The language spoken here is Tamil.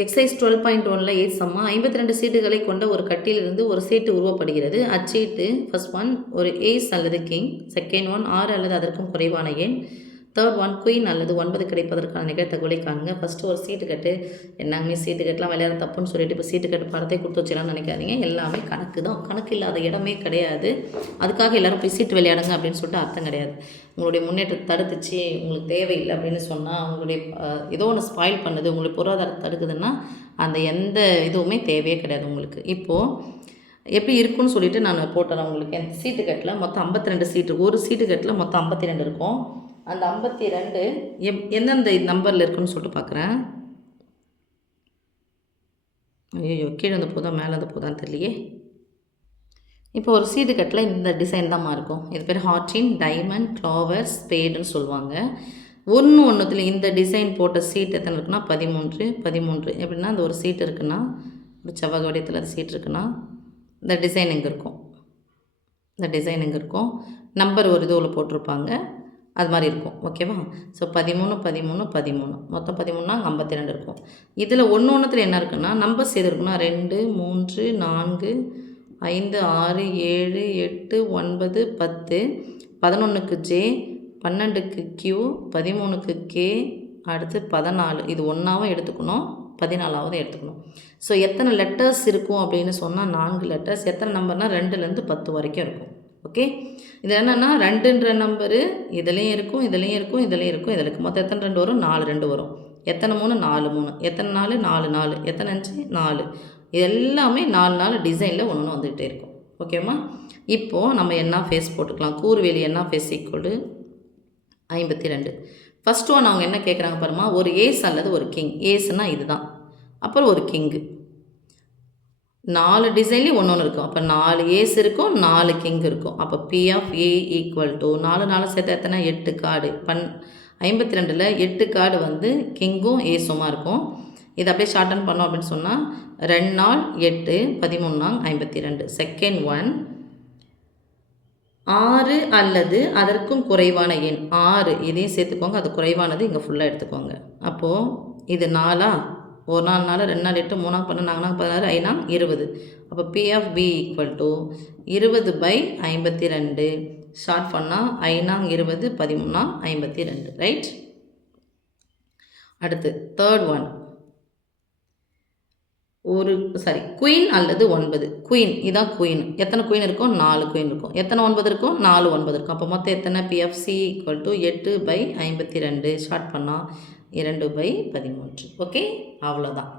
எக்ஸைஸ் 12.1ல் 8 சம்மா 52 சீட்டுகளை கொண்ட ஒரு கட்டிலிருந்து ஒரு சீட்டு உருவப்படுகிறது. அச்சீட்டு ஃபர்ஸ்ட் ஒன் ஒரு ஏஸ் அல்லது கிங், செகண்ட் ஒன் 6 அல்லது அதற்கும் குறைவான எண், தேர்ட் ஒன் குயின் அல்லது 9 கிடைப்பதற்கான நிகழ்த்தகவலை காணுங்க. ஃபஸ்ட்டு ஒரு சீட்டு கட்டு. என்னங்க சீட்டு கட்டலாம் விளையாட தப்புன்னு சொல்லிட்டு இப்போ சீட்டு கட்டு படத்தை கொடுத்து வச்சிடலாம்னு நினைக்காதீங்க. எல்லாமே கணக்கு தான். கணக்கு இல்லாத இடமே கிடையாது. அதுக்காக எல்லோரும் போய் சீட்டு விளையாடுங்க அப்படின்னு சொல்லிட்டு அர்த்தம் கிடையாது. உங்களுடைய முன்னேற்றத்தை தடுத்துச்சு, உங்களுக்கு தேவையில்லை அப்படின்னு சொன்னால், உங்களுடைய ஏதோ ஒன்று ஸ்பாயில் பண்ணுது, உங்களுடைய பொருளாதாரத்தை தடுக்குதுன்னா அந்த எந்த இதுவுமே தேவையே கிடையாது உங்களுக்கு. இப்போது எப்படி இருக்குன்னு சொல்லிட்டு நான் போட்டுறேன் உங்களுக்கு. என் சீட்டு கட்டில் மொத்தம் 52 சீட்டு, ஒரு சீட்டு கட்டில் மொத்தம் 52 இருக்கும். அந்த 52 எந்தெந்த நம்பரில் இருக்குன்னு சொல்லிட்டு பார்க்குறேன். ஐயோ கீழே வந்து போதா மேலே வந்து போதான்னு தெரியலையே. இப்போ ஒரு சீட்டு கட்டில் இந்த டிசைன் தான்மா இருக்கும். இது பேர் ஹார்டின், டைமண்ட், க்ளோவர், ஸ்பேடுன்னு சொல்லுவாங்க. ஒன்றுத்தில் இந்த டிசைன் போட்ட சீட் எத்தனை இருக்குன்னா 13 எப்படின்னா அந்த ஒரு சீட் இருக்குன்னா, ஒரு செவ்வக வடிவத்தில் அந்த சீட் இருக்குன்னா இந்த டிசைன் எங்கே இருக்கும், இந்த டிசைன் எங்கே இருக்கும், நம்பர் ஒரு இதுவில் போட்டிருப்பாங்க, அது மாதிரி இருக்கும். ஓகேவா? ஸோ 13 மொத்தம் 13னா 52 இருக்கும். இதில் ஒன்றுத்தில் என்ன இருக்குன்னா நம்பர்ஸ் எது இருக்குன்னா 2, 3, 4, 5, 6, 7, 8, 9, 10, 11க்கு ஜே, 12க்கு கியூ, 13க்கு கே, அடுத்து 14. இது ஒன்றாவும் எடுத்துக்கணும், 14ஆவது எடுத்துக்கணும். ஸோ எத்தனை லெட்டர்ஸ் இருக்கும் அப்படின்னு சொன்னால் 4 லெட்டர்ஸ். எத்தனை நம்பர்னால் 2லேருந்து 10 வரைக்கும் இருக்கும். ஓகே, இது என்னென்னா 2ன்ற நம்பரு இதுலேயும் இருக்கும், இதுலேயும் இருக்கும், இதுலேயும் இருக்கும், இதில் இருக்கும். மொத்தம் எத்தனை 2 வரும்? 4 2 வரும். எத்தனை 3? 4 3. எத்தனை 4? 4 4. எத்தனை 5? 4. இது எல்லாமே 4 டிசைனில் ஒன்று வந்துகிட்டே இருக்கும். ஓகேம்மா? இப்போது நம்ம என்ன ஃபேஸ் போட்டுக்கலாம். கூறுவேலி என்ன ஃபேஸ் ஈக்குவல் 52. ஃபஸ்ட் ஒன் அவங்க என்ன கேட்குறாங்க பாருமா, ஒரு ஏஸ் அல்லது ஒரு கிங். ஏஸ்னால் இது தான், அப்புறம் ஒரு கிங்கு. 4 டிசைன்லேயும் ஒன்று இருக்கும். அப்போ 4 ஏஸ் இருக்கும், 4 கிங் இருக்கும். அப்போ P of A equal to 4 சேர்த்து எத்தனை 8 கார்டு. 52ல் 8 கார்டு வந்து கிங்கும் ஏஸுமா இருக்கும். இதை அப்படியே ஷார்டன் பண்ணோம் அப்படின்னு சொன்னால் 2 நாள் 8, 13 நாள் 52. செகண்ட் ஒன் 6 அல்லது அதற்கும் குறைவான எண் 6, இதையும் சேர்த்துக்கோங்க, அது குறைவானது இங்கே ஃபுல்லாக எடுத்துக்கோங்க. அப்போது இது 4 ஒரு நாள் 4, 2 நாள் 8, 3 நாள் 12, 4 நாள் 16, 5 நாள் 20. அப்போ P of B equal to 20/52. Short பண்ணால் 5 நாள் 20, 13 நாள் 52. ரைட்? அடுத்து தேர்ட் ஒன் குயின் அல்லது 9. குயின், இதான் குயின். எத்தனை குயின் இருக்கும்? 4 குயின் இருக்கும். எத்தனை 9 இருக்கும்? 4 9 இருக்கும். அப்போ மொத்தம் எத்தனை? PFC equal to 8/52. ஷார்ட் பண்ணால் 2/13. ஓகே, அவ்வளோதான்.